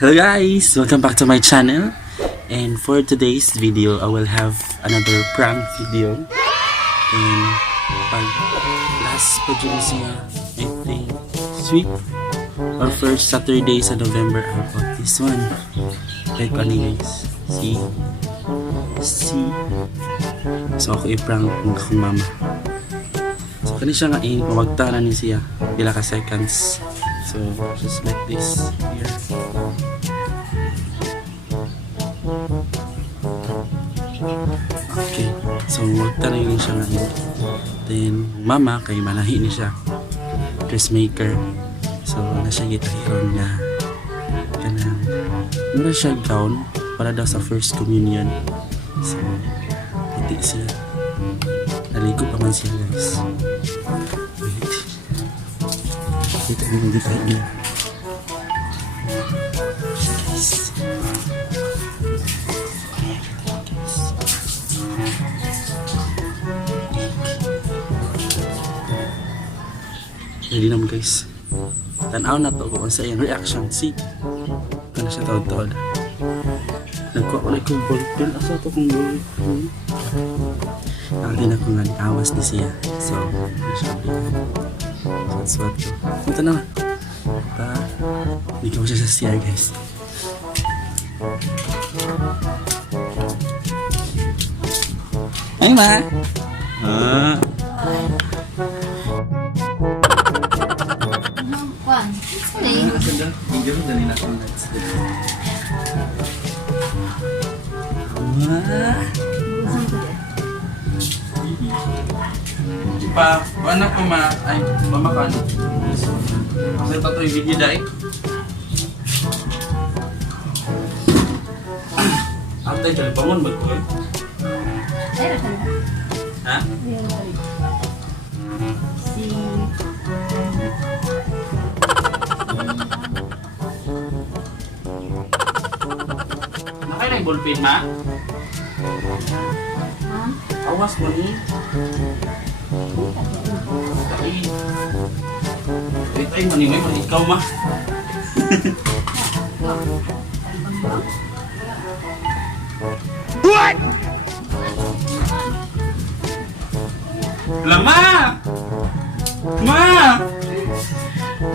Hello guys! Welcome back to my channel. And for today's video, I will have another prank video. And pag last pa dyan siya, I think, week or first Saturday sa November, I bought this one. Like ano guys? See? So ako i-prank ng akong mama. So kani siya nga pamagtanan ni siya. Pila ka seconds. So just like this here. Okay, so magtanay din siya ngayon. Then, mama, kay manahi ni siya. Dressmaker. So, nasa gitahiron na kanang mura siya gown para daw sa first communion. So, hindi siya. Naligo pa man siya, guys. Wait. Kita mo hindi tayo niya. Ready naman guys. Tanaw na to kung sa iyang reaction. See? Kaya siya tawad-tawad. Nagkuha ko na kong ballpen. Asa ito kong ballpen? Nakakita ko nga awas ni siya. So, nasyabli ka. Suat ko. Punta na. Hindi ko siya sa siya guys. Ay ma! Pa, anak ko ma, ay, mamakan. Kasi ito ito yung video dahil. Antay, dyan, pangon ba ko eh? Ha? Nakay na yung ballpen, ma? Awas mo ni. Ay, manimay, ikaw ma. What? Lama! Ma!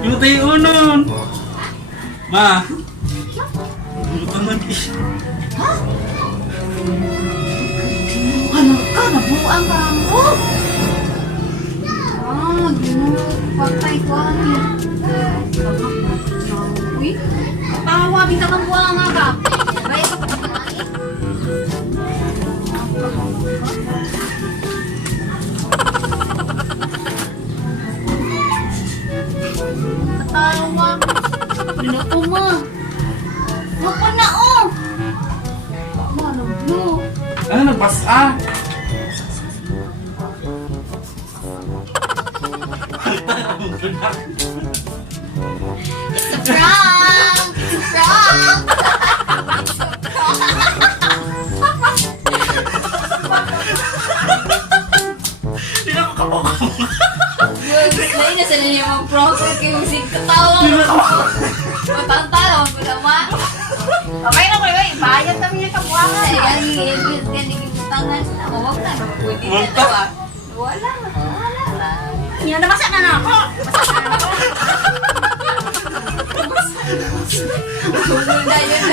Yung tayo unon! Ma! Lutang na di. Ha? Ano ka? Nabuang ka mo? Pagkay ko ano uy, katawa, bintang ang buwan nga ka. Right? Katawa. Minuto mo. Mapa na oh. Malablo. Ano nagbasa? It's a prank! It's a prank! Hindi na ako kapokong. Lain na sa niya mag-prank kay music katawa mo. Matang-tala mo naman. Okay na ko, bayad kami niya kabuangan. Yan ikibutangan sila. Huwag na, pwede na daw. Wala. Yan na, masak na ako. Masak na ako. Bumula yun.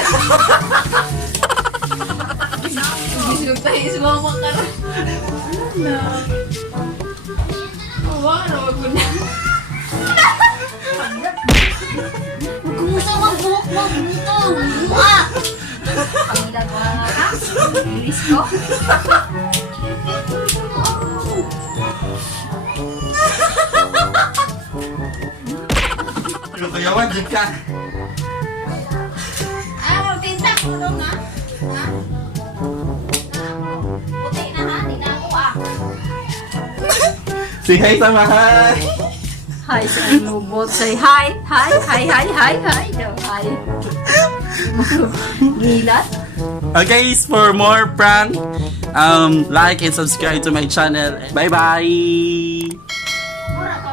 Bisog tayo sa mga makaroon. Ano? Wag na. Magkumusta mag-buhok mo. Buha! Pangilag ko nga ka. Bilis ko. Ano kayawan dyan ka? Tinta ko lang ha? Ha? Puti na ha? Hindi na ako Say hi sama hi! Hi sa robot. Say hi. Hi. No, hi. Gilat. Okay, for more prank, like and subscribe to my channel. Bye bye! Mura ka